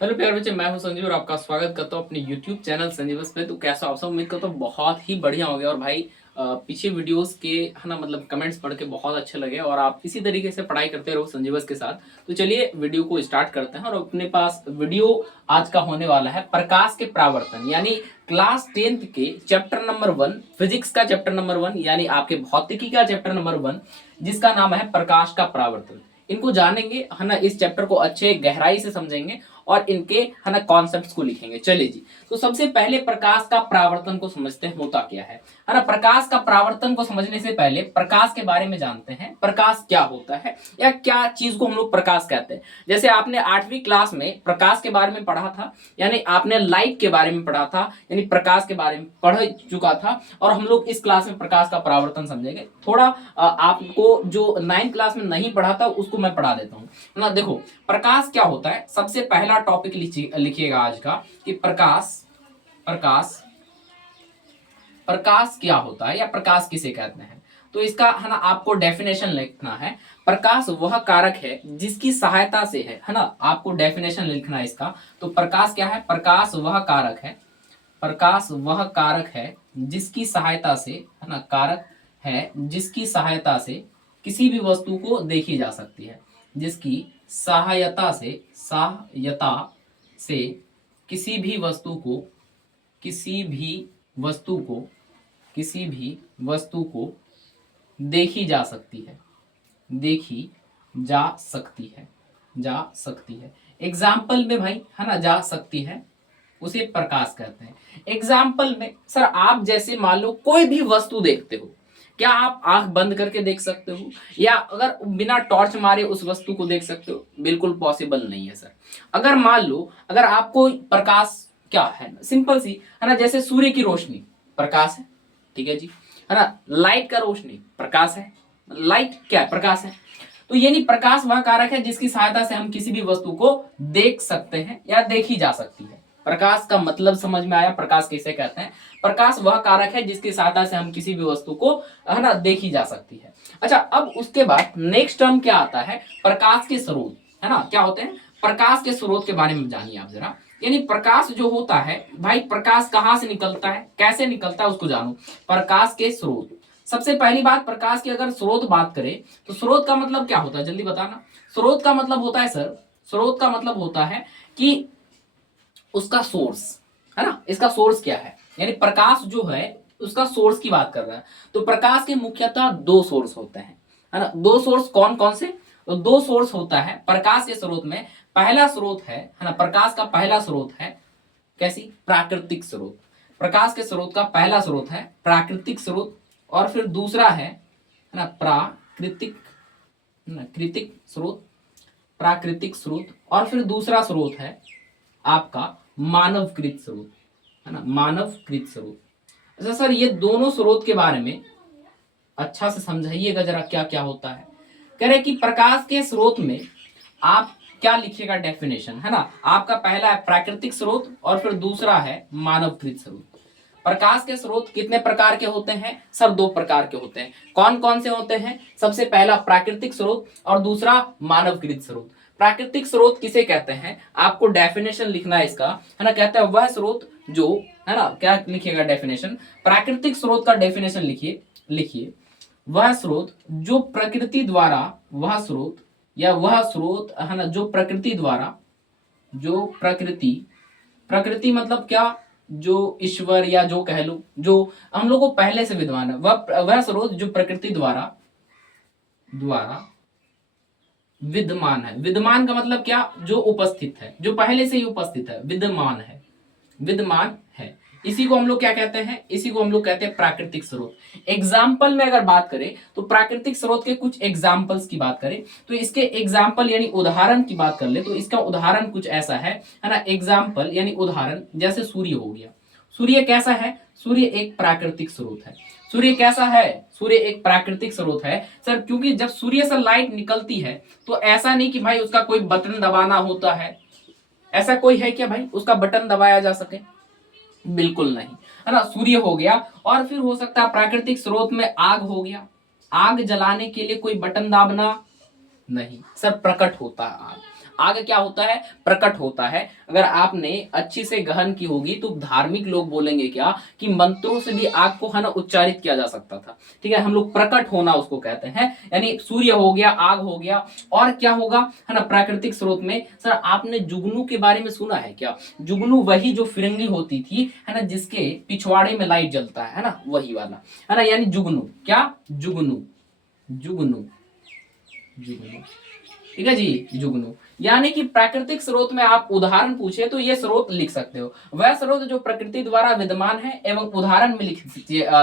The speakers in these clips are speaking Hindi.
हेलो प्यारे बच्चे, मैं हूं संजीव और आपका स्वागत करता हूं अपने YouTube चैनल संजीवस पे। तो कैसा आप सब, उम्मीद करता हूं बहुत ही बढ़िया हो गया। और भाई पीछे वीडियोस के है ना, मतलब कमेंट्स पढ़ के बहुत अच्छे लगे और आप इसी तरीके से पढ़ाई करते रहो संजीवस के साथ। तो चलिए वीडियो को स्टार्ट करते हैं। और अपने पास वीडियो आज का होने वाला है प्रकाश के परावर्तन, यानी क्लास 10th के चैप्टर नंबर 1 फिजिक्स का चैप्टर नंबर 1, यानी आपके भौतिकी का चैप्टर नंबर 1, जिसका नाम है प्रकाश का परावर्तन। इनको जानेंगे है ना, इस चैप्टर को अच्छे गहराई से समझेंगे और इनके है ना कॉन्सेप्ट्स को लिखेंगे। चलिए जी, तो सबसे पहले प्रकाश का परावर्तन को समझते हैं, होता क्या है ना। प्रकाश का परावर्तन को समझने से पहले प्रकाश के बारे में जानते हैं, प्रकाश क्या होता है या क्या चीज को हम लोग प्रकाश कहते हैं। जैसे आपने 8वीं क्लास में प्रकाश के बारे में पढ़ा था, यानी आपने लाइट के बारे में पढ़ा था, यानी प्रकाश के बारे में पढ़ चुका था। और हम लोग इस क्लास में प्रकाश का परावर्तन समझेंगे। थोड़ा आपको जो 9th क्लास में नहीं पढ़ा था उसको मैं पढ़ा देता हूँ ना। देखो, प्रकाश क्या होता है, सबसे पहला टॉपिक लिखिएगा आज का कि प्रकाश प्रकाश प्रकाश क्या होता है या प्रकाश किसे कहते हैं। तो इसका है ना आपको डेफिनेशन लिखना है। प्रकाश वह कारक है जिसकी सहायता से है ना, आपको डेफिनेशन लिखना है इसका। तो प्रकाश क्या है, प्रकाश वह कारक है, प्रकाश वह कारक है जिसकी सहायता से है ना, कारक है जिसकी सहायता से किसी भी वस्तु को देखी जा सकती है, जिसकी सहायता से किसी भी वस्तु को किसी भी वस्तु को किसी भी वस्तु को देखी जा सकती है, देखी जा सकती है। एग्जाम्पल में भाई है ना, जा सकती है, उसे प्रकाश कहते हैं। एग्जाम्पल में सर, आप जैसे मान लो कोई भी वस्तु देखते हो, क्या आप आंख बंद करके देख सकते हो या अगर बिना टॉर्च मारे उस वस्तु को देख सकते हो? बिल्कुल पॉसिबल नहीं है सर। अगर मान लो, अगर आपको प्रकाश क्या है, सिंपल सी है ना, जैसे सूर्य की रोशनी प्रकाश है, ठीक है जी, है ना। लाइट का रोशनी प्रकाश है, लाइट क्या है, प्रकाश है। तो यानी प्रकाश वह कारक है जिसकी सहायता से हम किसी भी वस्तु को देख सकते हैं या देखी जा सकती है। प्रकाश का मतलब समझ में आया, प्रकाश किसे कहते हैं। प्रकाश वह कारक है जिसकी सहायता से हम किसी भी वस्तु को है ना देखी जा सकती है। अच्छा, अब उसके बाद नेक्स्ट टर्म क्या आता है, प्रकाश के स्रोत, है ना। क्या होते हैं, प्रकाश के स्रोत के बारे में जानिए आप जरा। यानी प्रकाश जो होता है भाई, प्रकाश कहां से निकलता है, कैसे निकलता है, उसको जानो। प्रकाश के स्रोत, सबसे पहली बात, प्रकाश की अगर स्रोत बात करें तो स्रोत का मतलब क्या होता है, जल्दी बताना। स्रोत का मतलब होता है सर, स्रोत का मतलब होता है कि उसका सोर्स, है ना। इसका सोर्स क्या है, यानी प्रकाश जो है उसका सोर्स की बात कर रहा है। तो प्रकाश के मुख्यतः दो सोर्स होते हैं, है ना। दो सोर्स कौन कौन से, तो दो सोर्स होता है प्रकाश के स्रोत में। पहला स्रोत है ना, प्रकाश का पहला स्रोत है कैसी, प्राकृतिक स्रोत। प्रकाश के स्रोत का पहला स्रोत है प्राकृतिक स्रोत, और फिर दूसरा है ना प्राकृतिक, कृतिक स्रोत, प्राकृतिक स्रोत। और फिर दूसरा स्रोत है आपका मानवकृत स्रोत, है ना, मानवकृत स्रोत। अच्छा सर, ये दोनों स्रोत के बारे में अच्छा से समझाइएगा जरा, क्या क्या होता है। कह रहे कि प्रकाश के स्रोत में आप क्या लिखिएगा, डेफिनेशन, है ना। आपका पहला है प्राकृतिक स्रोत और फिर दूसरा है मानवकृत स्रोत। प्रकाश के स्रोत कितने प्रकार के होते हैं सर, दो प्रकार के होते हैं। कौन कौन से होते हैं, सबसे पहला प्राकृतिक स्रोत और दूसरा मानवकृत स्रोत। प्राकृतिक स्रोत किसे कहते हैं, आपको डेफिनेशन लिखना है इसका, है ना। कहते हैं वह स्रोत जो, है ना, क्या लिखिएगा डेफिनेशन, प्राकृतिक स्रोत का डेफिनेशन लिखिए, लिखिए वह स्रोत जो प्रकृति द्वारा, वह स्रोत या वह स्रोत है ना, जो प्रकृति द्वारा, जो प्रकृति, प्रकृति मतलब क्या, जो ईश्वर या जो कह लो, जो हम लोग को पहले से विद्वान है, वह स्रोत जो प्रकृति द्वारा द्वारा विद्यमान है। विद्यमान का मतलब क्या, जो उपस्थित है, जो पहले से ही उपस्थित है, विद्यमान है, विद्यमान है। इसी को हम लोग क्या कहते हैं, इसी को हम लोग कहते हैं प्राकृतिक स्रोत। एग्जाम्पल में अगर बात करें तो प्राकृतिक स्रोत के कुछ एग्जाम्पल्स की बात करें तो इसके एग्जाम्पल यानी उदाहरण की बात कर ले तो इसका उदाहरण कुछ ऐसा है ना। एग्जाम्पल यानी उदाहरण, जैसे सूर्य हो गया। सूर्य कैसा है, सूर्य एक प्राकृतिक स्रोत है। सूर्य कैसा है, सूर्य एक प्राकृतिक स्रोत है सर, क्योंकि जब सूर्य से लाइट निकलती है तो ऐसा नहीं कि भाई उसका कोई बटन दबाना होता है। ऐसा कोई है क्या भाई उसका बटन दबाया जा सके, बिल्कुल नहीं, है ना। सूर्य हो गया और फिर हो सकता है प्राकृतिक स्रोत में आग हो गया, आग जलाने के लिए कोई बटन दाबना नहीं सर, प्रकट होता है आग। आग क्या होता है? प्रकट होता है। अगर आपने अच्छी से गहन की होगी तो धार्मिक लोग बोलेंगे क्या कि मंत्रों से भी आग को है ना उच्चारित किया जा सकता था। ठीक है, हम लोग प्रकट होना उसको कहते हैं। यानी सूर्य हो गया, आग हो गया, और क्या होगा है ना प्राकृतिक स्रोत में। सर आपने जुगनू के बारे में सुना है क्या? जुगनू वही जो फिरंगी होती थी है ना, जिसके पिछवाड़े में लाइट जलता है ना, वही वाला है ना, यानी जुगनू। क्या? जुगनू, जुगनू, जुगनू। ठीक है जी, जुगनू। यानी कि प्राकृतिक स्रोत में आप उदाहरण पूछे तो ये स्रोत लिख सकते हो, वह स्रोत जो प्रकृति द्वारा विद्यमान है, एवं उदाहरण में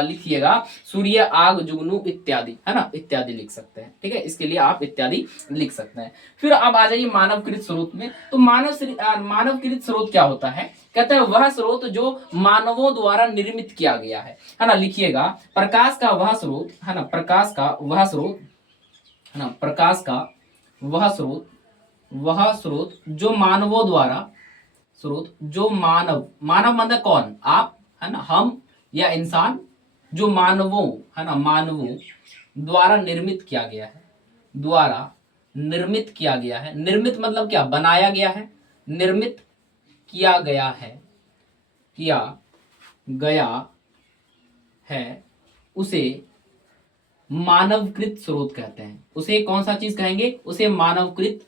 लिखिएगा सूर्य, आग, जुगनू इत्यादि, है ना, इत्यादि लिख सकते हैं। ठीक है, इसके लिए आप इत्यादि लिख सकते हैं। फिर अब आ जाइए मानवकृत स्रोत में। तो मानवकृत स्रोत क्या होता है? कहते हैं वह स्रोत जो मानवों द्वारा निर्मित किया गया है ना। लिखिएगा प्रकाश का वह स्रोत, है ना, प्रकाश का वह स्रोत, है ना, प्रकाश का वह स्रोत जो मानवों द्वारा, स्रोत जो मानव, मानव मतलब कौन? आप, है ना, हम या इंसान, जो मानवों, है ना, मानवों द्वारा निर्मित किया गया है, द्वारा निर्मित किया गया है। निर्मित मतलब क्या? बनाया गया है। निर्मित किया गया है, किया गया है, उसे मानवकृत स्रोत कहते हैं। उसे कौन सा चीज कहेंगे? उसे मानवकृत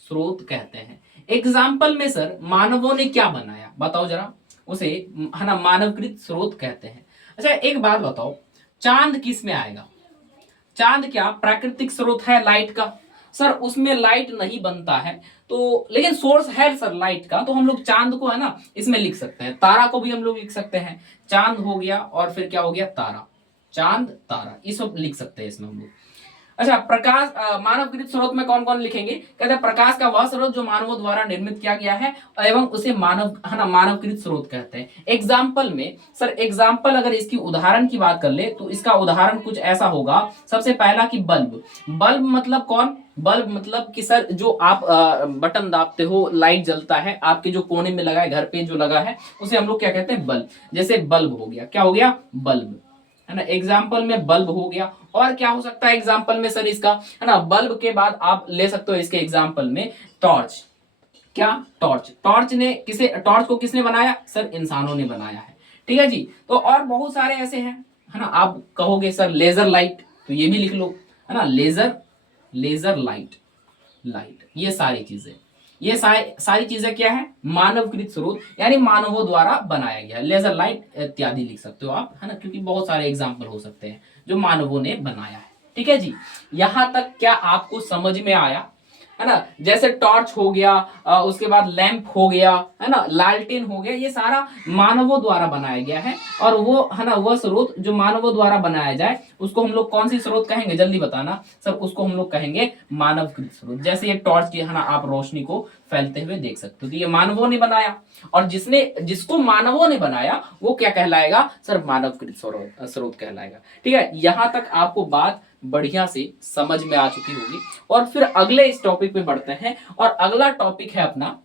स्रोत कहते हैं। एग्जाम्पल में सर मानवों ने क्या बनाया बताओ जरा, उसे है ना मानवकृत स्रोत कहते हैं। अच्छा एक बात बताओ, चांद किस में आएगा? चांद क्या प्राकृतिक स्रोत है लाइट का? सर उसमें लाइट नहीं बनता है, तो लेकिन सोर्स है सर लाइट का, तो हम लोग चांद को है ना इसमें लिख सकते हैं। तारा को भी हम लोग लिख सकते हैं। चांद हो गया और फिर क्या हो गया? तारा, चांद, तारा, ये सब लिख सकते हैं इसमें हम लोग। अच्छा प्रकाश, मानवकृत स्रोत में कौन कौन लिखेंगे? कहते हैं प्रकाश का वह स्रोत जो मानवों द्वारा निर्मित किया गया है, एवं उसे मानव, है ना, मानवकृत स्रोत कहते हैं। एग्जाम्पल में सर, एग्जाम्पल अगर इसकी उदाहरण की बात कर ले तो इसका उदाहरण कुछ ऐसा होगा। सबसे पहला कि बल्ब। बल्ब मतलब कौन? बल्ब मतलब कि सर जो आप बटन दाबते हो, लाइट जलता है आपके जो कोने में लगा है, घर पे जो लगा है, उसे हम लोग क्या कहते हैं? बल्ब। जैसे बल्ब हो गया, क्या हो गया? बल्ब, है ना, एग्जाम्पल में बल्ब हो गया। और क्या हो सकता है एग्जाम्पल में सर इसका, है ना, बल्ब के बाद आप ले सकते हो इसके एग्जाम्पल में टॉर्च। क्या? टॉर्च। टॉर्च को किसने बनाया? सर इंसानों ने बनाया है। ठीक है जी। तो और बहुत सारे ऐसे हैं, है ना। आप कहोगे सर लेजर लाइट, तो ये भी लिख लो, है ना, लेजर, लेजर लाइट, लाइट, ये सारी चीजें, ये सारी चीजें क्या है? मानवकृत स्रोत, यानी मानवों द्वारा बनाया गया। लेजर लाइट इत्यादि लिख सकते हो आप, है ना, क्योंकि बहुत सारे एग्जाम्पल हो सकते हैं जो मानवों ने बनाया है। ठीक है जी, यहां तक क्या आपको समझ में आया? है ना, जैसे टॉर्च हो गया, उसके बाद लैंप हो गया, है ना, लालटेन हो गया, ये सारा मानवों द्वारा बनाया गया है। और वो है ना वह स्रोत जो मानवों द्वारा बनाया जाए उसको हम लोग कौन सी स्रोत कहेंगे? जल्दी बताना सर। उसको हम लोग कहेंगे मानवकृत स्रोत। जैसे ये टॉर्च की, है ना, आप रोशनी को फैलते हुए देख सकते हो, तो ये मानवों ने बनाया। और जिसको मानवों ने बनाया वो क्या कहलाएगा? सर मानवकृत स्रोत कहलाएगा। ठीक है, यहां तक आपको बात बढ़िया से समझ में आ चुकी होगी। और फिर अगले इस टॉपिक पे बढ़ते हैं, और अगला टॉपिक है अपना,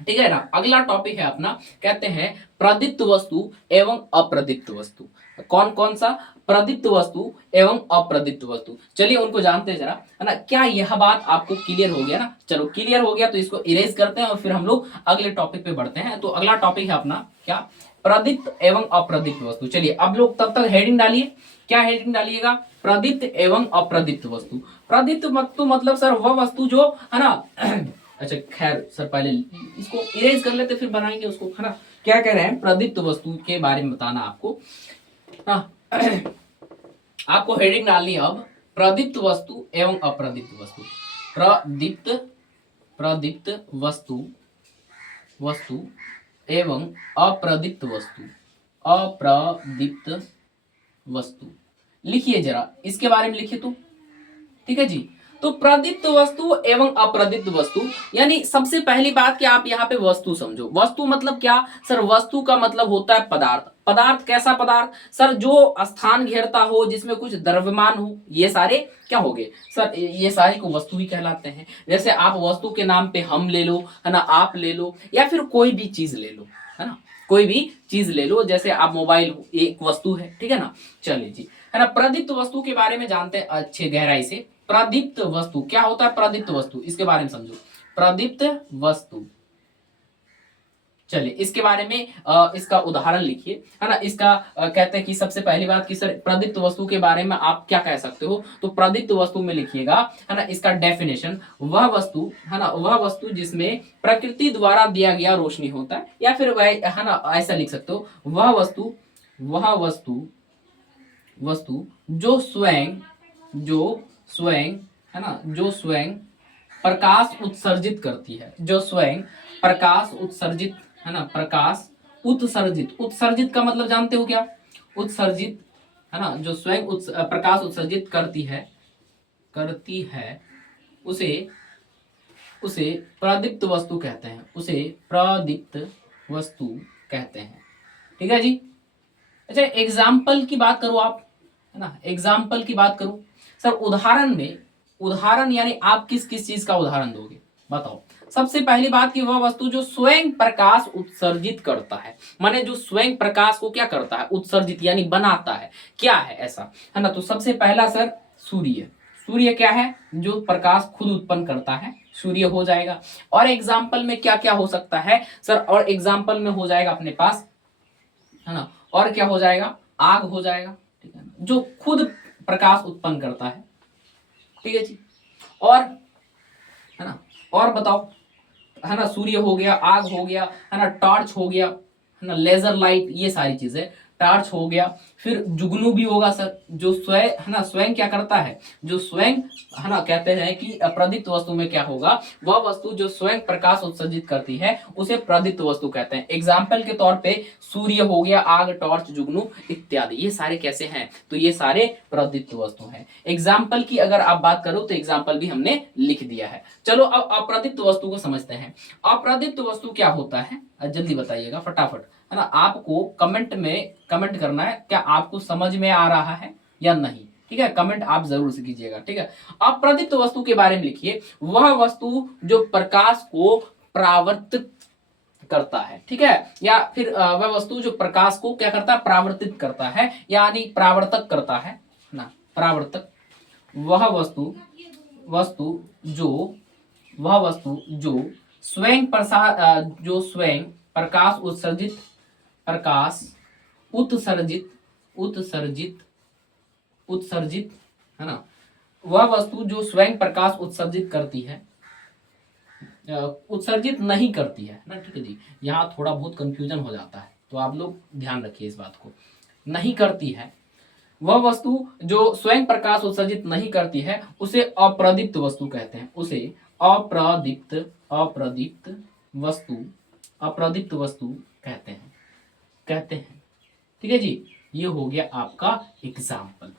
ठीक है ना, अगला टॉपिक है अपना, कहते हैं प्रदीप्त वस्तु एवं अप्रदीप्त वस्तु। कौन कौन सा? प्रदीप्त वस्तु एवं अप्रदीप्त वस्तु। चलिए उनको जानते हैं जरा, है ना। क्या यह बात आपको क्लियर हो गया ना? चलो क्लियर हो गया तो इसको इरेज करते हैं और फिर हम लोग अगले टॉपिक पे बढ़ते हैं। तो अगला टॉपिक है अपना क्या? प्रदीप्त एवं अप्रदीप्त वस्तु। चलिए अब लोग तब तक हेडिंग डालिए। क्या हेडिंग डालिएगा? प्रदीप्त एवं अप्रदीप्त वस्तु। प्रदीप्त वस्तु मतलब सर वह वस्तु जो, है ना अच्छा खैर सर पहले इसको इरेज कर लेते फिर बनाएंगे उसको, है ना। क्या कह रहे हैं? प्रदीप्त वस्तु के बारे में बताना आपको। हाँ आपको हेडिंग डालनी है अब, प्रदीप्त वस्तु एवं अप्रदीप्त वस्तु। प्रदीप्त, प्रदीप्त वस्तु, वस्तु एवं अप्रदीप्त वस्तु, अप्रदीप्त वस्तु। लिखिए जरा इसके बारे में लिखिए तो। ठीक है जी। तो प्रदीप्त वस्तु एवं अप्रदीप्त वस्तु, यानी सबसे पहली बात कि आप यहाँ पे वस्तु समझो। वस्तु मतलब क्या? सर वस्तु का मतलब होता है पदार्थ। पदार्थ कैसा पदार्थ? सर जो स्थान घेरता हो, जिसमें कुछ द्रव्यमान हो, ये सारे क्या हो गए सर? ये सारे को वस्तु ही कहलाते हैं। जैसे आप वस्तु के नाम पे हम ले लो, है ना, आप ले लो, या फिर कोई भी चीज ले लो, है ना, कोई भी चीज ले लो। जैसे आप मोबाइल एक वस्तु है, ठीक है ना। चलिए जी, है ना। प्रदीप्त वस्तु के बारे में जानते हैं अच्छे गहराई से। प्रदीप्त वस्तु क्या होता है? प्रदीप्त वस्तु, इसके बारे में समझो। प्रदीप्त वस्तु, चलिए इसके बारे में इसका उदाहरण लिखिए, है ना। इसका कहते हैं कि सबसे पहली बात कि सर प्रदीप्त वस्तु के बारे में आप क्या कह सकते हो, तो प्रदीप्त वस्तु में लिखिएगा, है ना, इसका डेफिनेशन, वह वस्तु, है ना, वह वस्तु जिसमें प्रकृति द्वारा दिया गया रोशनी होता है, या फिर वह, है ना, ऐसा लिख सकते हो, वह वस्तु, वह वस्तु, वस्तु जो स्वयं, जो स्वयं, है ना, जो स्वयं प्रकाश उत्सर्जित करती है, जो स्वयं प्रकाश उत्सर्जित, है ना, प्रकाश उत्सर्जित, उत्सर्जित का मतलब जानते हो क्या? उत्सर्जित, है ना, जो स्वयं प्रकाश उत्सर्जित करती है, करती है, उसे, उसे प्रदीप्त वस्तु कहते हैं, उसे प्रदीप्त वस्तु कहते हैं। ठीक है जी। अच्छा एग्जाम्पल की बात करो आप, है ना, एग्जाम्पल की बात करो सर, उदाहरण में, उदाहरण यानी आप किस किस चीज का उदाहरण दोगे बताओ। सबसे पहली बात कि वह वस्तु जो स्वयं प्रकाश उत्सर्जित करता है, माने जो स्वयं प्रकाश को क्या करता है? उत्सर्जित यानी बनाता है, क्या है ऐसा, है ना। तो सबसे पहला सर सूर्य, सूर्य क्या है? जो प्रकाश खुद उत्पन्न करता है, सूर्य हो जाएगा। और एग्जाम्पल में क्या क्या हो सकता है सर? और एग्जाम्पल में हो जाएगा अपने पास, है ना, और क्या हो जाएगा? आग हो जाएगा, ठीक है ना, जो खुद प्रकाश उत्पन्न करता है। ठीक है जी। और, है ना, और बताओ, है ना, सूर्य हो गया, आग हो गया, है ना, टॉर्च हो गया, है ना, लेजर लाइट, ये सारी चीजें, टॉर्च हो गया। फिर जुगनू भी होगा सर, जो स्वयं, है ना, स्वयं क्या करता है? जो स्वयं, है ना, कहते हैं कि प्रदीप्त वस्तु में क्या होगा? वह वस्तु जो स्वयं प्रकाश उत्सर्जित करती है उसे प्रदीप्त वस्तु कहते हैं। एग्जाम्पल के तौर पे सूर्य हो गया, आग, टॉर्च, जुगनू इत्यादि, ये सारे कैसे हैं? तो ये सारे प्रदीप्त वस्तु हैं। एग्जाम्पल की अगर आप बात करो तो एग्जाम्पल भी हमने लिख दिया है। चलो अब अप्रदीप्त वस्तु को समझते हैं। अप्रदीप्त वस्तु क्या होता है? जल्दी बताइएगा फटाफट, है ना। आपको कमेंट में कमेंट करना है, क्या आपको समझ में आ रहा है या नहीं? ठीक है, कमेंट आप जरूर से कीजिएगा। ठीक है, अप्रदीप्त वस्तु के बारे में लिखिए, वह वस्तु जो प्रकाश को परावर्तित करता है, ठीक है, या फिर वह वस्तु जो प्रकाश को क्या करता है? परावर्तित करता है, यानी परावर्तक करता है ना, परावर्तक। वह वस्तु, वस्तु जो, वह वस्तु जो स्वयं जो स्वयं प्रकाश उत्सर्जित, प्रकाश उत्सर्जित, उत्सर्जित, उत्सर्जित, है ना, वह वस्तु जो स्वयं प्रकाश उत्सर्जित करती है, उत्सर्जित नहीं करती है ना। ठीक है जी, यहाँ थोड़ा बहुत कंफ्यूजन हो जाता है, तो आप लोग ध्यान रखिए इस बात को, नहीं करती है, वह वस्तु जो स्वयं प्रकाश उत्सर्जित नहीं करती है उसे अप्रदीप्त वस्तु कहते हैं, उसे अप्रदीप्त, अप्रदीप्त वस्तु, अप्रदीप्त वस्तु कहते हैं, कहते हैं। ठीक है जी, ये हो गया आपका एग्जाम्पल,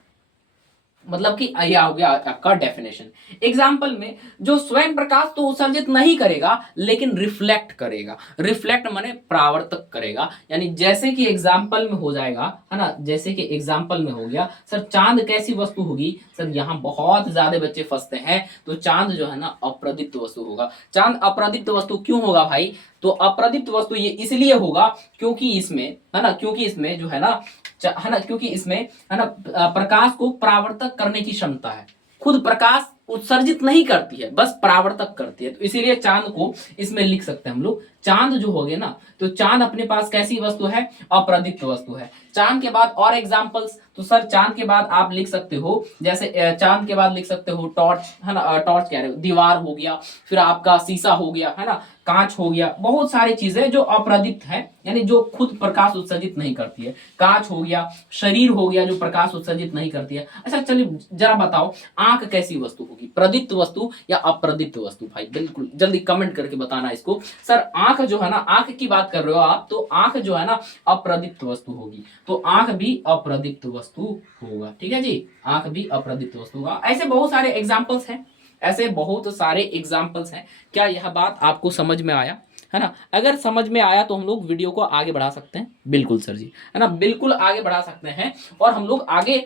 मतलब कि यह हो गया आपका डेफिनेशन। एग्जाम्पल में जो स्वयं प्रकाश तो उत्सर्जित नहीं करेगा लेकिन रिफ्लेक्ट करेगा, रिफ्लेक्ट माने परावर्तक करेगा, यानी जैसे कि एग्जाम्पल में हो जाएगा, है ना, जैसे कि एग्जाम्पल में हो गया सर, चांद कैसी वस्तु होगी सर? यहाँ बहुत ज्यादा बच्चे फंसते हैं, तो चांद जो है ना अप्रदीप्त वस्तु होगा। चांद अप्रदीप्त वस्तु क्यों होगा भाई? तो अप्रदीप्त वस्तु ये इसलिए होगा क्योंकि इसमें, है ना, क्योंकि इसमें जो है ना, है ना, क्योंकि इसमें, है ना, प्रकाश को परावर्तक करने की क्षमता है, खुद प्रकाश उत्सर्जित नहीं करती है, बस परावर्तक करती है, तो इसीलिए चांद को इसमें लिख सकते हैं हम लोग। चांद जो हो गया ना, तो चांद अपने पास कैसी वस्तु है? अप्रदीप्त वस्तु है। चांद के बाद और एग्जांपल्स, तो सर चांद के बाद आप लिख सकते हो, जैसे चांद के बाद लिख सकते हो टॉर्च, है ना, टॉर्च कह रहे हो, दीवार हो गया, फिर आपका शीशा हो गया, है ना, कांच हो गया, बहुत सारी चीजें जो अप्रदीप्त है, यानी जो खुद प्रकाश उत्सर्जित नहीं करती है। कांच हो गया, शरीर हो गया जो प्रकाश उत्सर्जित नहीं करती है। अच्छा चलिए जरा बताओ, आंख कैसी वस्तु होगी? प्रदीप्त वस्तु या अप्रदीप्त वस्तु? भाई बिल्कुल जल्दी कमेंट करके बताना इसको। सर आंख जो है ना, आंख की बात कर रहे हो आप, तो आंख जो है ना अप्रदीप्त वस्तु होगी, तो आंख भी अप्रदीप्त वस्तु होगा। ठीक है जी, आंख भी अप्रदीप्त वस्तु होगा। ऐसे बहुत सारे एग्जाम्पल्स हैं, ऐसे बहुत सारे एग्जाम्पल्स हैं। क्या यह बात आपको समझ में आया? है ना, अगर समझ में आया तो हम लोग वीडियो को आगे बढ़ा सकते हैं। बिल्कुल सर जी, है ना, बिल्कुल आगे बढ़ा सकते हैं। और हम लोग आगे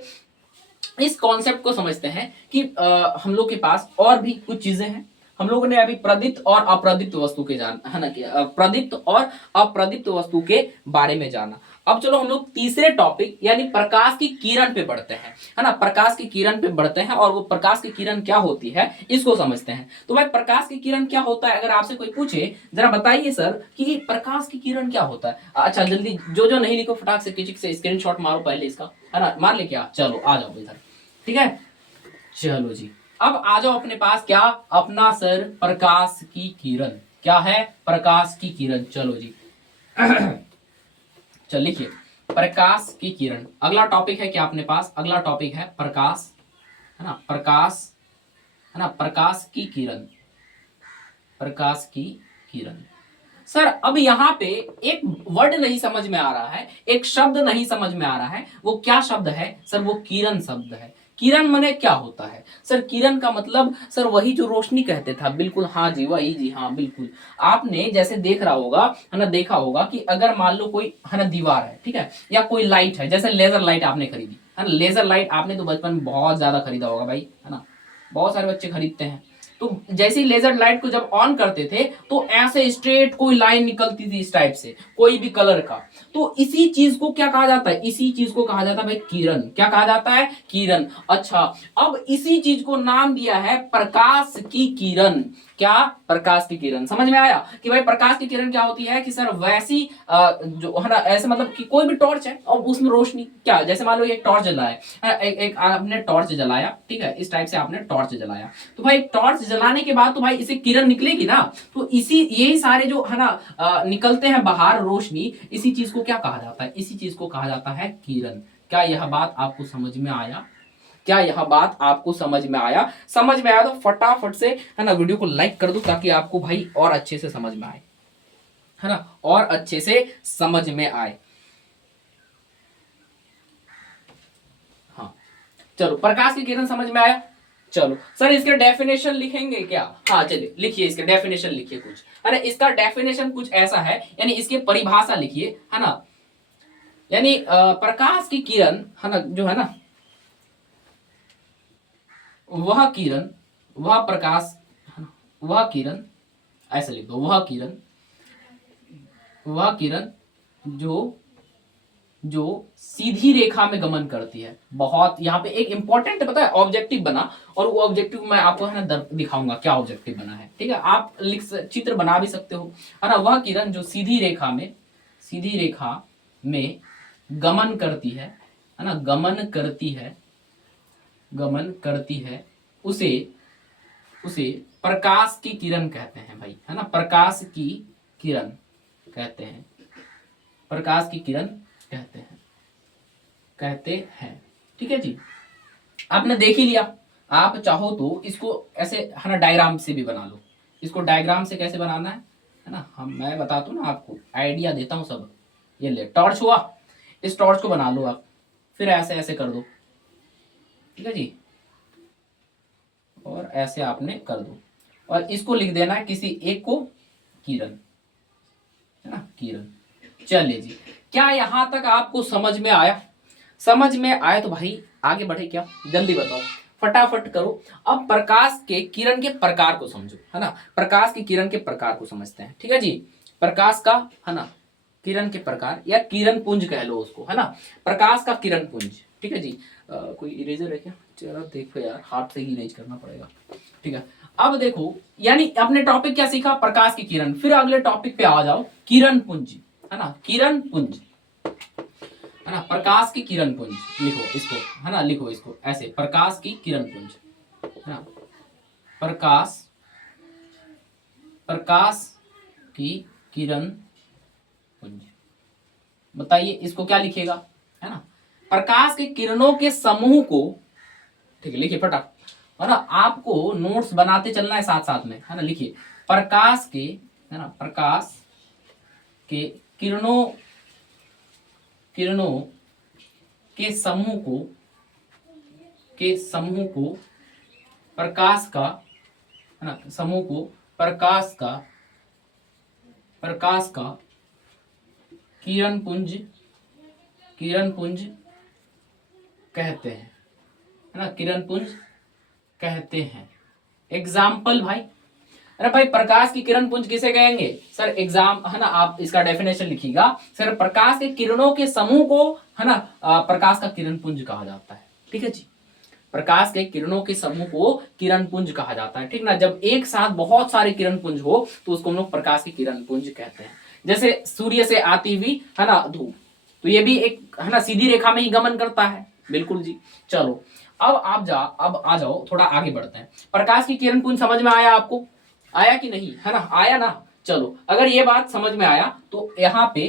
इस कॉन्सेप्ट को समझते हैं कि हम लोग के पास और भी कुछ चीजें हैं। हम लोगों ने अभी प्रदीप्त और अप्रदीप्त वस्तु के जान, है ना, प्रदीप्त और अप्रदीप्त वस्तु के बारे में जाना। अब चलो हम लोग तीसरे टॉपिक यानी प्रकाश की किरण पे बढ़ते हैं, है ना। प्रकाश की किरण पे बढ़ते हैं और वो प्रकाश की किरण क्या होती है इसको समझते हैं। तो भाई प्रकाश की किरण क्या होता है, अगर आपसे कोई पूछे जरा बताइए सर कि प्रकाश की किरण क्या होता है। अच्छा जल्दी जो जो नहीं लिखो फटाक से किचिक से स्क्रीनशॉट मारो पहले इसका, है ना, मार ले क्या, चलो आ जाओ इधर, ठीक है। चलो जी, अब आ जाओ अपने पास क्या, अपना सर प्रकाश की किरण क्या है, प्रकाश की किरण। चलो जी चल लिखिए प्रकाश की किरण। अगला टॉपिक है क्या अपने पास, अगला टॉपिक है प्रकाश, है ना, प्रकाश, है ना, प्रकाश की किरण, प्रकाश की किरण। सर अब यहाँ पे एक वर्ड नहीं समझ में आ रहा है, एक शब्द नहीं समझ में आ रहा है, वो क्या शब्द है सर, वो किरण शब्द है। किरण माने क्या होता है सर, किरण का मतलब सर वही जो रोशनी कहते था, बिल्कुल हाँ जी वही जी हाँ बिल्कुल। आपने जैसे देख रहा होगा, है ना, देखा होगा कि अगर मान लो कोई, है ना, दीवार है, ठीक है, या कोई लाइट है, जैसे लेजर लाइट आपने खरीदी, है ना, लेजर लाइट आपने तो बचपन में बहुत ज्यादा खरीदा होगा भाई, है ना, बहुत सारे बच्चे खरीदते हैं। तो जैसे ही लेजर लाइट को जब ऑन करते थे तो ऐसे स्ट्रेट कोई लाइन निकलती थी इस टाइप से, कोई भी कलर का। तो इसी चीज को क्या कहा जाता है, इसी चीज को कहा जाता है भाई किरण। क्या कहा जाता है, किरण। अच्छा अब इसी चीज को नाम दिया है प्रकाश की किरण। क्या, प्रकाश की किरण। समझ में आया कि भाई प्रकाश की किरण क्या होती है कि सर वैसी जो है ना, ऐसे मतलब कि कोई भी टॉर्च है और उसमें रोशनी, क्या जैसे मान लो एक टॉर्च जलाया है, एक आपने टॉर्च जलाया, ठीक है, इस टाइप से आपने टॉर्च जलाया, तो भाई टॉर्च जलाने के बाद तो भाई इसे किरण निकलेगी ना, तो इसी यही सारे जो है ना निकलते हैं बाहर रोशनी, इसी चीज को क्या कहा जाता है, इसी चीज को कहा जाता है किरण। क्या यह बात आपको समझ में आया, क्या यह बात आपको समझ में आया, समझ में आया तो फटाफट से, है ना, वीडियो को लाइक कर दो ताकि आपको भाई और अच्छे से समझ में आए, है ना, और अच्छे से समझ में आए। हाँ चलो प्रकाश की किरण समझ में आया। चलो सर इसके डेफिनेशन लिखेंगे क्या, हाँ चलिए लिखिए इसके डेफिनेशन लिखिए कुछ, अरे इसका डेफिनेशन कुछ ऐसा है, यानी इसकी परिभाषा लिखिए, है ना, यानी प्रकाश की किरण, है ना, जो है ना, वह किरण, वह प्रकाश, वह किरण, ऐसा लिख दो, वह किरण, वह किरण जो जो सीधी रेखा में गमन करती है। बहुत यहाँ पे एक इंपॉर्टेंट पता है ऑब्जेक्टिव बना, और वो ऑब्जेक्टिव मैं आपको है ना दिखाऊंगा क्या ऑब्जेक्टिव बना है, ठीक है, आप चित्र बना भी सकते हो, है ना। वह किरण जो सीधी रेखा में, सीधी रेखा में गमन करती है ना, गमन करती है, गमन करती है, उसे उसे प्रकाश की किरण कहते हैं भाई, है ना, प्रकाश की किरण कहते हैं, प्रकाश की किरण कहते हैं, कहते हैं, ठीक है जी। आपने देख ही लिया, आप चाहो तो इसको ऐसे, है ना, डायग्राम से भी बना लो। इसको डायग्राम से कैसे बनाना है ना, हम मैं बताता हूँ ना आपको, आइडिया देता हूँ सब। ये ले टॉर्च हुआ, इस टॉर्च को बना लो आप, फिर ऐसे ऐसे कर दो, ठीक है जी, और ऐसे आपने कर दो, और इसको लिख देना है किसी एक को किरण, है ना, किरण। चलिए जी, क्या यहां तक आपको समझ में आया, समझ में आए तो भाई आगे बढ़े क्या, जल्दी बताओ, फटाफट करो। अब प्रकाश के किरण के प्रकार को समझो, है ना, प्रकाश की किरण के प्रकार को समझते हैं, ठीक है जी। प्रकाश का, है ना, किरण के प्रकार या किरण पुंज कह लो उसको, है ना, प्रकाश का किरण पुंज, ठीक है जी। कोई इरेजर है क्या, चलो देखो यार हाथ से ही इरेज करना पड़ेगा, ठीक है। अब देखो यानी अपने टॉपिक क्या सीखा, प्रकाश की किरण, फिर अगले टॉपिक पे आ जाओ, किरण पुंज, है ना, किरण पुंज, है ना, प्रकाश की किरण पुंज, लिखो इसको, है ना, लिखो इसको ऐसे, प्रकाश की किरण पुंज, है ना, प्रकाश, प्रकाश की किरण पुंज। बताइए इसको क्या लिखेगा, है ना, प्रकाश के किरणों के समूह को, ठीक है लिखिए फटाक, है ना, आपको नोट्स बनाते चलना है साथ साथ में, है ना, लिखिए प्रकाश के, है ना, प्रकाश के किरणों, किरणों के समूह को, के समूह को प्रकाश का, है ना, समूह को प्रकाश का, प्रकाश का किरण पुंज, किरण पुंज कहते हैं, है ना, किरण पुंज कहते हैं। एग्जाम्पल भाई, अरे भाई प्रकाश की किरण पुंज किसे कहेंगे सर, एग्जाम है ना, आप इसका डेफिनेशन लिखिएगा सर, प्रकाश के किरणों के समूह को है ना प्रकाश का किरण पुंज कहा जाता है। ठीक है जी, प्रकाश के किरणों के समूह को किरण पुंज कहा जाता है। ठीक ना, जब एक साथ बहुत सारे किरण पुंज हो तो उसको हम लोग प्रकाश की किरण पुंज कहते हैं। जैसे सूर्य से आती हुई है ना धूप, तो ये भी एक है ना सीधी रेखा में ही गमन करता है। बिल्कुल जी। चलो अब आ जाओ, थोड़ा आगे बढ़ते हैं। प्रकाश की किरण पुंज समझ में आया आपको, आया कि नहीं, है ना, आया ना। चलो अगर ये बात समझ में आया तो यहाँ पे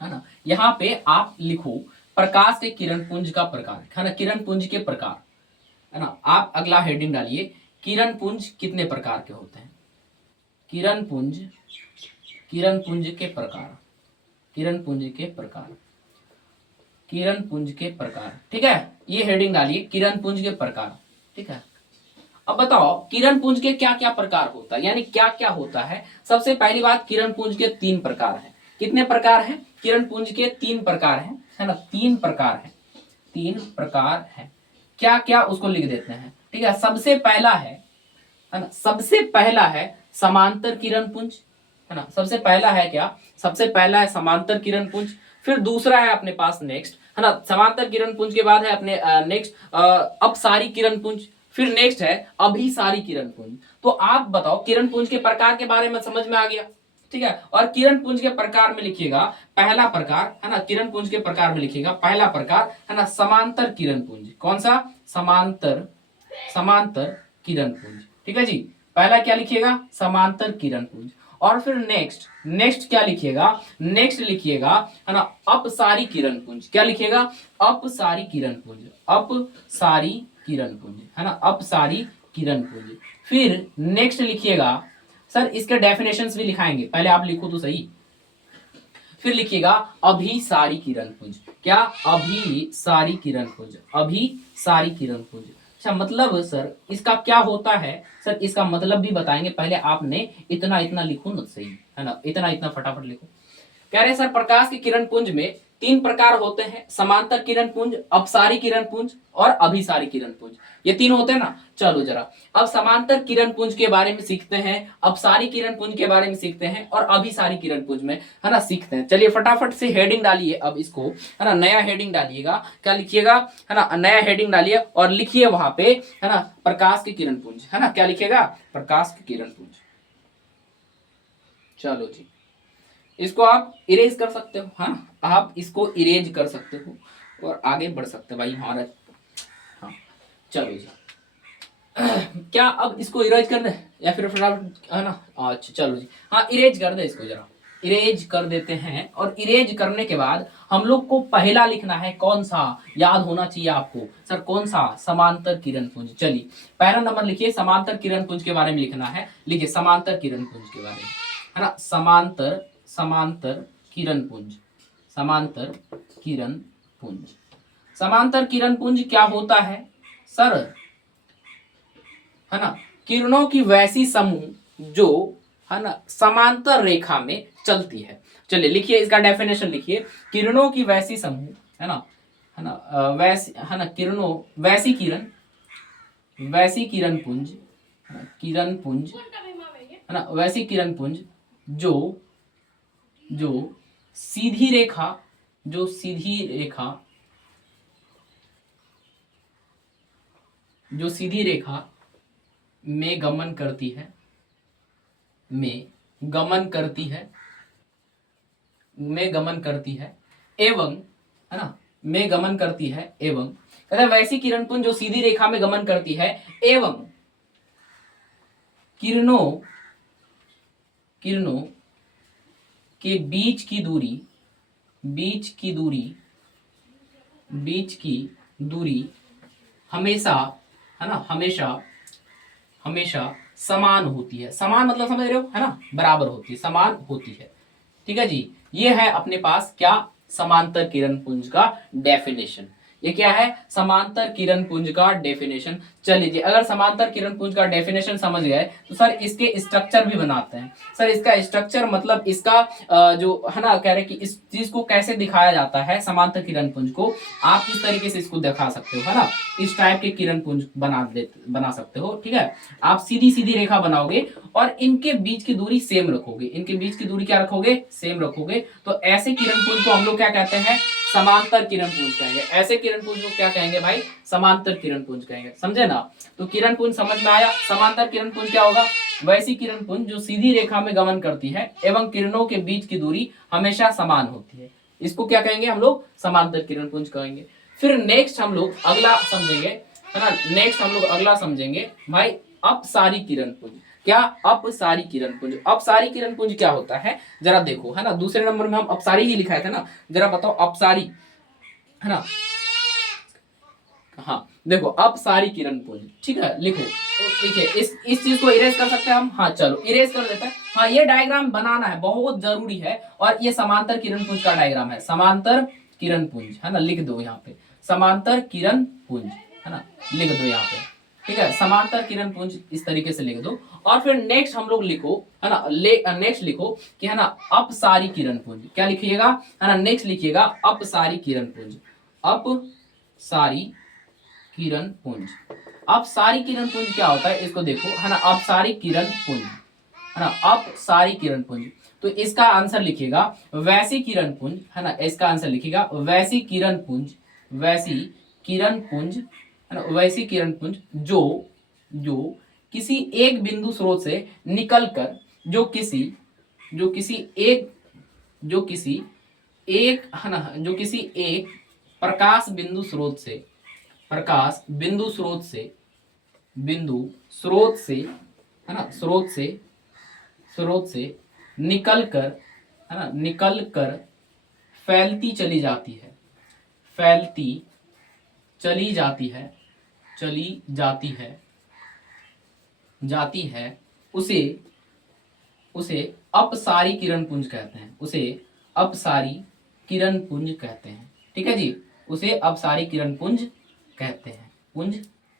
है ना, यहाँ पे आप लिखो प्रकाश के किरण पुंज का प्रकार, है ना, किरण पुंज के प्रकार, है ना। आप अगला हेडिंग डालिए, किरण पुंज कितने प्रकार के होते हैं। किरण पुंज के प्रकार, किरण पुंज के प्रकार, किरण पुंज के प्रकार। ठीक है, ये हेडिंग डालिए, किरण पुंज के प्रकार। ठीक है, अब बताओ किरण पुंज के क्या क्या प्रकार होता है, यानी क्या क्या होता है। सबसे पहली बात, किरण पुंज के 3 प्रकार हैं। कितने प्रकार हैं, किरण पुंज के 3 प्रकार हैं, है ना, 3 प्रकार हैं, 3 प्रकार हैं। क्या क्या उसको लिख देते हैं। ठीक है, सबसे पहला है ना, सबसे पहला है समांतर किरण पुंज, है ना, सबसे पहला है क्या, सबसे पहला है समांतर किरण पुंज। फिर दूसरा है अपने पास नेक्स्ट, है ना, समांतर किरण पुंज के बाद है अपने नेक्स्ट अपसारी किरण पुंज, फिर नेक्स्ट है अभिसारी किरण पुंज। तो आप बताओ किरण पुंज के प्रकार के बारे में समझ में आ गया। ठीक है, और किरण पुंज के प्रकार में लिखिएगा पहला प्रकार, है ना, किरण पुंज के प्रकार में लिखिएगा पहला प्रकार, है ना, समांतर किरण पुंज। कौन सा, समांतर, समांतर किरण पुंज। ठीक है जी, पहला क्या लिखिएगा, समांतर किरण पुंज। और फिर नेक्स्ट, नेक्स्ट क्या लिखिएगा, नेक्स्ट लिखिएगा है ना अपसारी किरण पुंज। क्या लिखिएगा, अपसारी किरण पुंज, अपसारी किरण पुंज, है ना, अपसारी किरण पुंज। फिर नेक्स्ट लिखिएगा, सर इसके डेफिनेशंस भी लिखाएंगे, पहले आप लिखो तो सही। फिर लिखिएगा अभिसारी किरण पुंज। क्या, अभिसारी किरण पुंज, अभिसारी किरण पुंज। अच्छा, मतलब सर इसका क्या होता है, सर इसका मतलब भी बताएंगे, पहले आपने इतना इतना लिखो ना सही, है ना, इतना इतना फटाफट लिखो। कह रहे सर प्रकाश की किरण पुंज में 3 प्रकार होते हैं, समांतर किरण पुंज, अपसारी किरण पुंज और अभिसारी किरण पुंज। ये 3 होते हैं ना। चलो जरा अब समांतर किरण पुंज के बारे में सीखते हैं, अपसारी किरण पुंज के बारे में सीखते हैं और अभिसारी किरण पुंज में है ना सीखते हैं। चलिए फटाफट से हेडिंग डालिए अब इसको, है ना, नया हेडिंग डालिएगा। क्या लिखिएगा, है ना, नया हेडिंग डालिए और लिखिए वहां पे, है ना, प्रकाश की किरण पुंज, है ना, क्या लिखिएगा, प्रकाश की किरण पुंज। चलो जी, इसको आप इरेज कर सकते हो, हाँ आप इसको इरेज कर सकते हो और आगे बढ़ सकते हो भाई हमारा। हाँ चलो जी क्या अब इसको इरेज कर दे या फिर फटाफट, है ना, अच्छा चलो जी, हाँ इरेज कर दे इसको, जरा इरेज कर देते हैं। और इरेज करने के बाद हम लोग को पहला लिखना है, कौन सा, याद होना चाहिए आपको सर, कौन सा, समांतर किरण पुंज। चलिए पहला नंबर लिखिए, समांतर किरण पुंज के बारे में लिखना है। लिखिए समांतर किरण पुंज के बारे में, है ना, समांतर, समांतर किरण पुंज, समांतर किरण पुंज। समांतर किरण पुंज क्या होता है सर, है ना, किरणों की वैसी समूह जो, है ना, समांतर रेखा में चलती है। चलिए लिखिए इसका डेफिनेशन लिखिए, किरणों की वैसी समूह, है ना, है ना, वैसी, है ना, किरणों, वैसी किरण, वैसी किरण पुंज, किरण पुंज, है ना, वैसी किरण पुंज जो, जो सीधी रेखा, जो सीधी रेखा, जो सीधी रेखा में गमन करती है, में गमन करती है, में गमन करती है एवं, है ना, में गमन करती है एवं, कहते हैं वैसी किरण पुंज जो सीधी रेखा में गमन करती है एवं किरणों, किरणों के बीच की दूरी, बीच की दूरी, बीच की दूरी हमेशा, है ना, हमेशा, हमेशा समान होती है। समान मतलब समझ रहे हो, है ना, बराबर होती है, समान होती है। ठीक है जी, ये है अपने पास क्या, समांतर किरण पुंज का डेफिनेशन। ये क्या है, समांतर किरण पुंज का डेफिनेशन। चलिए जी, अगर समांतर किरण पुंज का डेफिनेशन समझ गए तो सर इसके स्ट्रक्चर भी बनाते हैं। सर इसका स्ट्रक्चर मतलब इसका जो है ना, कह रहे कि इस चीज को कैसे दिखाया जाता है समांतर किरण पुंज को, आप इस तरीके से इसको दिखा सकते हो, है ना। इस टाइप के किरण पुंज बना सकते हो, ठीक है। आप सीधी सीधी रेखा बनाओगे और इनके बीच की दूरी सेम रखोगे, इनके बीच की दूरी क्या रखोगे, सेम रखोगे। तो ऐसे किरण पुंज को हम लोग क्या कहते हैं, समांतर किरण पुंज कहेंगे। ऐसे किरण पुंज को क्या कहेंगे भाई, समांतर किरण पुंज कहेंगे, समझे ना। तो किरण पुंज समझ में आया। समांतर किरण पुंज क्या होगा, वैसी किरण पुंज जो सीधी रेखा में गमन करती है एवं किरणों के बीच की दूरी हमेशा समान होती है, इसको क्या कहेंगे हम लोग, समांतर किरण पुंज कहेंगे। फिर नेक्स्ट हम लोग अगला समझेंगे, है ना। नेक्स्ट हम लोग अगला समझेंगे भाई अपसारी किरण पुंज। क्या, अपसारी किरण पुंज। अपसारी किरण पुंज क्या होता है जरा देखो, है ना। दूसरे नंबर में हम अपसारी ही लिखा था ना, जरा बताओ अपसारी, है ना। हाँ देखो, अपसारी किरण पुंज, ठीक है, लिखो। देखिए इस चीज को इरेज कर सकते हैं हम, हाँ चलो इरेज कर देते हैं। हाँ ये डायग्राम बनाना है, बहुत जरूरी है। और ये समांतर किरण पुंज का डायग्राम है, समांतर किरण पुंज, है ना, लिख दो यहाँ पे समांतर किरण पुंज, है ना, लिख दो यहाँ पे, ठीक है। समांतर किरण पुंज इस तरीके से लिख दो। और फिर नेक्स्ट हम लोग लिखो, है ना, नेक्स्ट लिखो कि है ना अपसारी किरण पुंज। क्या लिखिएगा, है ना, नेक्स्ट लिखिएगा अपसारी किरण पुंज। अपसारी किरण पुंज। अपसारी किरण पुंज क्या होता है इसको देखो, है ना, अपसारी किरण पुंज, है ना, अपसारी किरण पुंज। तो इसका आंसर लिखिएगा वैसी किरण पुंज, है ना, इसका आंसर लिखिएगा वैसी किरण पुंज, वैसी किरण पुंज, है ना, वैसी किरण पुंज जो जो किसी एक बिंदु स्रोत से निकलकर जो किसी एक जो किसी एक है ना, जो किसी एक प्रकाश बिंदु स्रोत से, प्रकाश बिंदु स्रोत से, बिंदु स्रोत से, है ना, स्रोत से निकल कर, है ना, निकल कर फैलती चली जाती है, फैलती चली जाती है, चली जाती है, जाती है, उसे उसे अपसारी किरण पुंज कहते हैं, उसे अपसारी किरण पुंज कहते हैं, ठीक है जी। उसे अपसारी किरण पुंज कहते हैं, पुंज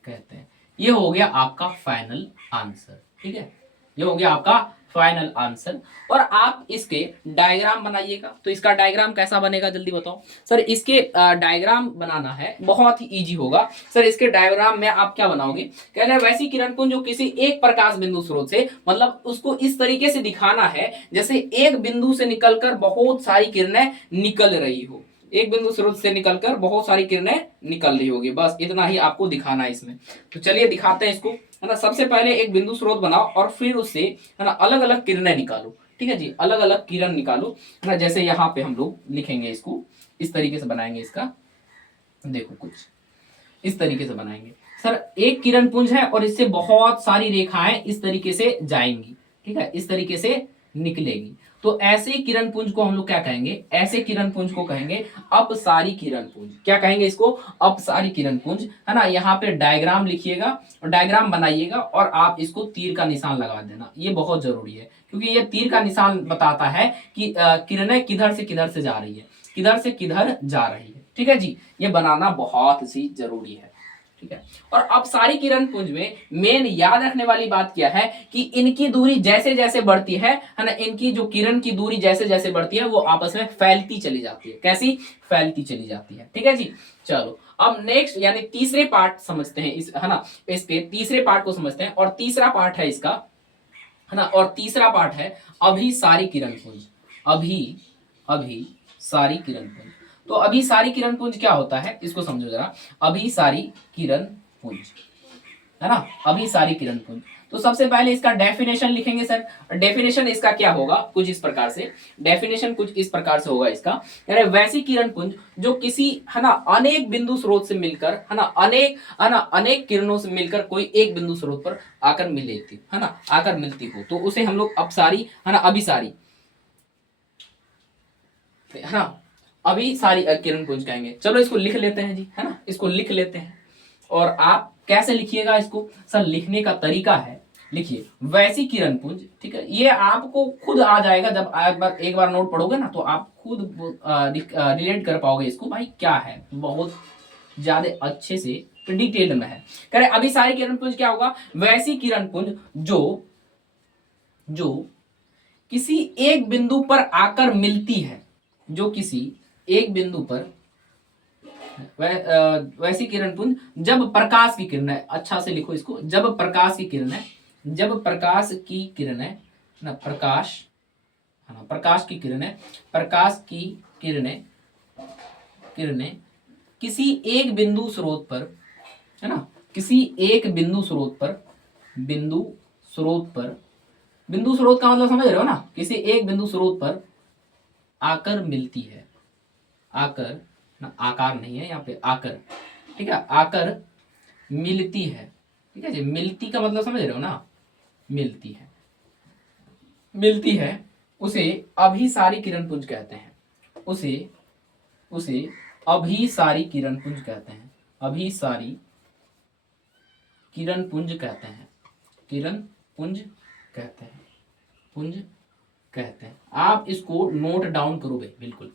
कहते हैं। ये हो गया आपका फाइनल आंसर, ठीक है, ये हो गया आपका फाइनल आंसर। और आप इसके डायग्राम बनाइएगा। तो इसका डायग्राम कैसा बनेगा जल्दी बताओ सर। इसके डायग्राम बनाना है, बहुत ही इजी होगा सर। इसके डायग्राम में आप क्या बनाओगे, कह रहे हैं वैसी किरण पुंज जो किसी एक प्रकाश बिंदु स्रोत से, मतलब उसको इस तरीके से दिखाना है जैसे एक बिंदु से निकलकर बहुत सारी किरणें निकल रही हो, एक बिंदु स्रोत से निकलकर बहुत सारी किरणें निकल रही होगी, बस इतना ही आपको दिखाना है इसमें। तो चलिए दिखाते हैं इसको, है ना। सबसे पहले एक बिंदु स्रोत बनाओ और फिर उससे, है ना, अलग अलग किरणें निकालो, ठीक है जी, अलग अलग किरण निकालो, है ना। जैसे यहाँ पे हम लोग लिखेंगे इसको, इस तरीके से बनाएंगे इसका, देखो कुछ इस तरीके से बनाएंगे सर। एक किरण पुंज है और इससे बहुत सारी रेखाएं इस तरीके से जाएंगी, ठीक है, इस तरीके से निकलेगी। तो ऐसे किरण पुंज को हम लोग क्या कहेंगे, ऐसे किरण पुंज को कहेंगे अपसारी किरण पुंज। क्या कहेंगे इसको, अपसारी किरण पुंज, है ना। यहाँ पे डायग्राम लिखिएगा और डायग्राम बनाइएगा और आप इसको तीर का निशान लगा देना, ये बहुत जरूरी है क्योंकि ये तीर का निशान बताता है कि किरणें किधर से किधर से जा रही है, किधर से किधर जा रही है, ठीक है जी। ये बनाना बहुत ही जरूरी है, ठीक है। और अपसारी किरण पुंज में मेन याद रखने वाली बात क्या है कि इनकी दूरी जैसे जैसे बढ़ती है ना, इनकी जो किरण की दूरी जैसे जैसे बढ़ती है वो आपस में फैलती चली जाती है। कैसी, फैलती चली जाती है, ठीक है जी। चलो अब नेक्स्ट यानी तीसरे पार्ट समझते हैं इस, है ना, इसके तीसरे पार्ट को समझते हैं। और तीसरा पार्ट है इसका, है ना, और तीसरा पार्ट है अभिसारी किरण पुंज। अभी सारी किरण पुंज। तो अभी सारी किरण पुंज क्या होता है इसको समझो जरा। अभी सारी किरण पुंज, है ना, अभी सारी किरण पुंज। तो सबसे पहले इसका डेफिनेशन लिखेंगे सर। डेफिनेशन इसका क्या होगा, कुछ इस प्रकार से, डेफिनेशन कुछ इस प्रकार से होगा इसका, यानी वैसी किरण पुंज जो किसी, है ना, अनेक बिंदु स्रोत से मिलकर, है ना, अनेक किरणों से मिलकर कोई एक बिंदु स्रोत पर आकर मिलेती, है ना, आकर मिलती हो, तो उसे हम लोग अपसारी, है ना, अभिसारी, है ना, अभी सारी किरण पुंज कहेंगे। चलो इसको लिख लेते हैं जी, है ना, इसको लिख लेते हैं। और आप कैसे लिखिएगा इसको सर, लिखने का तरीका है, लिखिए वैसी किरण पुंज, ठीक है। ये आपको खुद आ जाएगा जब एक बार नोट पढ़ोगे ना, तो आप खुद रिलेट कर पाओगे इसको, भाई क्या है, बहुत ज्यादा अच्छे से डिटेल में है। कह रहे अभिसारी किरण पुंज क्या होगा, वैसी किरण पुंज जो किसी एक बिंदु पर आकर मिलती है, जो किसी एक बिंदु पर वैसी किरण पुंज जब प्रकाश की किरण है, अच्छा से लिखो इसको, जब प्रकाश की किरण है, जब प्रकाश की किरण है ना, प्रकाश है ना, प्रकाश की किरण है, प्रकाश की किरणें किरणें किसी एक बिंदु स्रोत पर, है ना, किसी एक बिंदु स्रोत पर, बिंदु स्रोत पर, बिंदु स्रोत का मतलब समझ रहे हो ना, किसी एक बिंदु स्रोत पर आकर मिलती है, आकर ना, आकार नहीं है यहाँ पे, आकर, ठीक है, आकर मिलती है, ठीक है जी, मिलती का मतलब समझ रहे हो ना, मिलती है, मिलती है, उसे अभिसारी किरण पुंज कहते हैं, उसे उसे अभिसारी किरण पुंज कहते हैं, अभिसारी किरण पुंज कहते हैं, किरण पुंज कहते हैं, पुंज कहते हैं। आप इसको नोट डाउन करो भाई, बिल्कुल।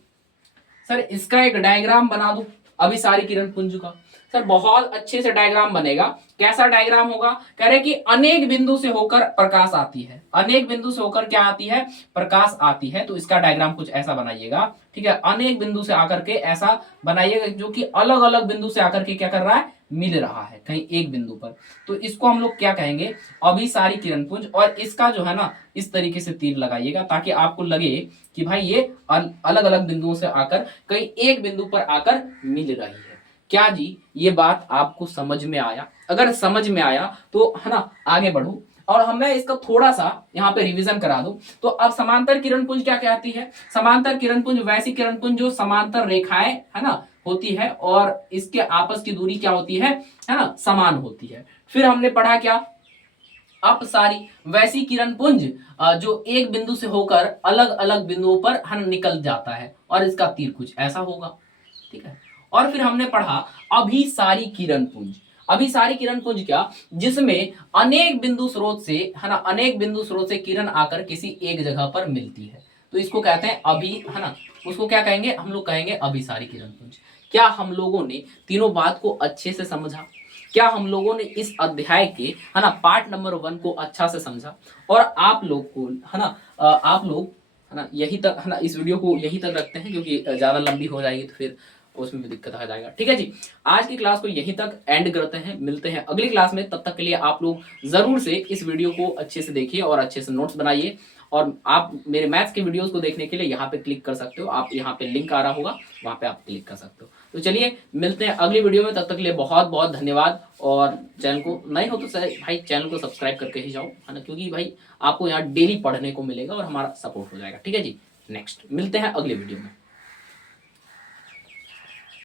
सर इसका एक डायग्राम बना दूं अभिसारी किरण पुंज का, सर बहुत अच्छे से डायग्राम बनेगा। कैसा डायग्राम होगा, कह रहे कि अनेक बिंदु से होकर प्रकाश आती है, अनेक बिंदु से होकर क्या आती है, प्रकाश आती है। तो इसका डायग्राम कुछ ऐसा बनाइएगा, ठीक है, अनेक बिंदु से आकर के ऐसा बनाइएगा जो कि अलग अलग बिंदु से आकर के क्या कर रहा है, मिल रहा है कहीं एक बिंदु पर। तो इसको हम लोग क्या कहेंगे, अभिसारी किरण पुंज। और इसका जो है ना इस तरीके से तीर लगाइएगा ताकि आपको लगे कि भाई ये अलग अलग बिंदुओं से आकर कहीं एक बिंदु पर आकर मिल रही है। क्या जी ये बात आपको समझ में आया? अगर समझ में आया तो है ना आगे बढ़ो। और हमें इसका थोड़ा सा यहाँ पे रिवीजन करा दो। तो अब समांतर किरण पुंज क्या कहती है, समांतर किरण पुंज वैसी किरण पुंज जो समांतर रेखाएं है ना होती है और इसके आपस की दूरी क्या होती है ना, समान होती है। फिर हमने पढ़ा क्या, अपसारी वैसी किरण पुंज जो एक बिंदु से होकर अलग अलग बिंदुओं पर हन निकल जाता है और इसका तीर कुछ ऐसा होगा, ठीक है। और फिर हमने पढ़ा अभिसारी किरण पुंज, अभिसारी किरण पुंज क्या, जिसमें अनेक बिंदु स्रोत से है ना, अनेक बिंदु स्रोत से किरण आकर किसी एक जगह पर मिलती है। तो इसको कहते हैं अभी, है ना, उसको क्या कहेंगे हम लोग, कहेंगे अभिसारी किरण पुंज। क्या हम लोगों ने तीनों बात को अच्छे से समझा? क्या हम लोगों ने इस अध्याय के है ना पार्ट नंबर 1 को अच्छा से समझा? और आप लोग को है ना आप लोग है ना यही तक, है ना, इस वीडियो को यही तक रखते हैं क्योंकि ज्यादा लंबी हो जाएगी तो फिर उसमें भी दिक्कत आ जाएगा। ठीक है जी, आज की क्लास को यहीं तक एंड करते हैं, मिलते हैं अगली क्लास में। तब तक के लिए आप लोग जरूर से इस वीडियो को अच्छे से देखिए और अच्छे से नोट्स बनाइए। और आप मेरे मैथ्स के वीडियोस को देखने के लिए यहाँ पे क्लिक कर सकते हो, आप यहाँ पे लिंक आ रहा होगा, वहाँ पे आप क्लिक कर सकते हो। तो चलिए मिलते हैं अगली वीडियो में, तब तक के लिए बहुत बहुत धन्यवाद। और चैनल को नए हो तो भाई चैनल को सब्सक्राइब करके ही जाओ, है ना, क्योंकि भाई आपको यहाँ डेली पढ़ने को मिलेगा और हमारा सपोर्ट हो जाएगा। ठीक है जी, नेक्स्ट मिलते हैं अगले वीडियो में।